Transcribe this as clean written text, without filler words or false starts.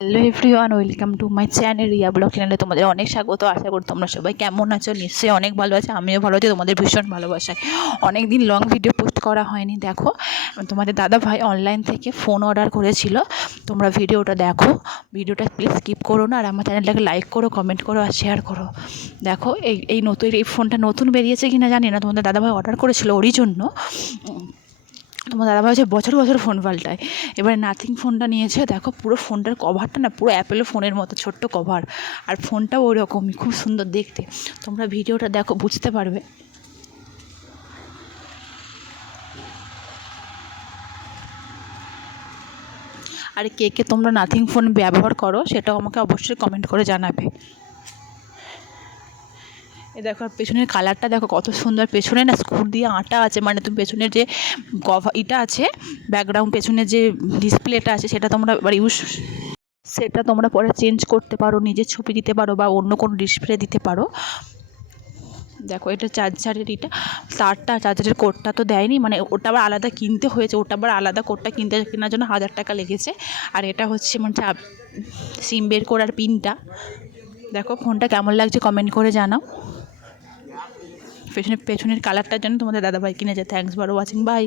Hello everyone, welcome to my channel Riya blog চ্যানেলে তোমাদের অনেক স্বাগত। আশা করি তোমরা সবাই কেমন আছো, নিশ্চয়ই অনেক ভালো আছে। আমিও ভালো আছি, তোমাদের ভীষণ ভালোবাসায়। অনেক দিন লং ভিডিও পোস্ট করা হয়নি। দেখো, তোমাদের দাদা ভাই অনলাইন থেকে ফোন অর্ডার করেছিল। তোমরা ভিডিওটা দেখো, ভিডিওটা প্লিজ স্কিপ করো না, আর আমার চ্যানেলটাকে লাইক করো, কমেন্ট করো আর শেয়ার করো। দেখো, এই ফোনটা নতুন বেরিয়েছে কিনা জানি না, তোমাদের দাদা ভাই অর্ডার করেছিল ওরই জন্য। তোমার দাদাভাই হচ্ছে বছর বছর ফোন পাল্টায়। এবারে নাথিং ফোনটা নিয়েছে। দেখো, পুরো ফোনটার কভারটা না পুরো অ্যাপেলো ফোনের মতো ছোট্ট কভার, আর ফোনটাও ওই রকমই, খুব সুন্দর দেখতে। তোমরা ভিডিওটা দেখো, বুঝতে পারবে। আর কে কে তোমরা নাথিং ফোন ব্যবহার করো সেটাও আমাকে অবশ্যই কমেন্ট করে জানাবে। এ দেখো, পেছনের কালারটা দেখো কত সুন্দর। পেছনে না স্ক্রু দিয়ে আটা আছে, মানে তুমি পেছনের যে কভার এটা আছে, ব্যাকগ্রাউন্ড পেছনের যে ডিসপ্লেটা আছে সেটা তোমরা পরে চেঞ্জ করতে পারো, নিজের ছবি দিতে পারো বা অন্য কোনো ডিসপ্লে দিতে পারো। দেখো, এটা চার্জারের, এটা তারটা, চার্জারের কোডটা তো দেয়নি, মানে ওটা আবার আলাদা কিনতে হয়েছে, ওটা আবার আলাদা কোডটা কেনার জন্য 1000 টাকা লেগেছে। আর এটা হচ্ছে মানে সিম বের করার পিনটা। দেখো, ফোনটা কেমন লাগছে কমেন্ট করে জানাও। পেছনের কালারটার জন্য তোমাদের দাদাভাই কিনেছে। Thanks for watching, by.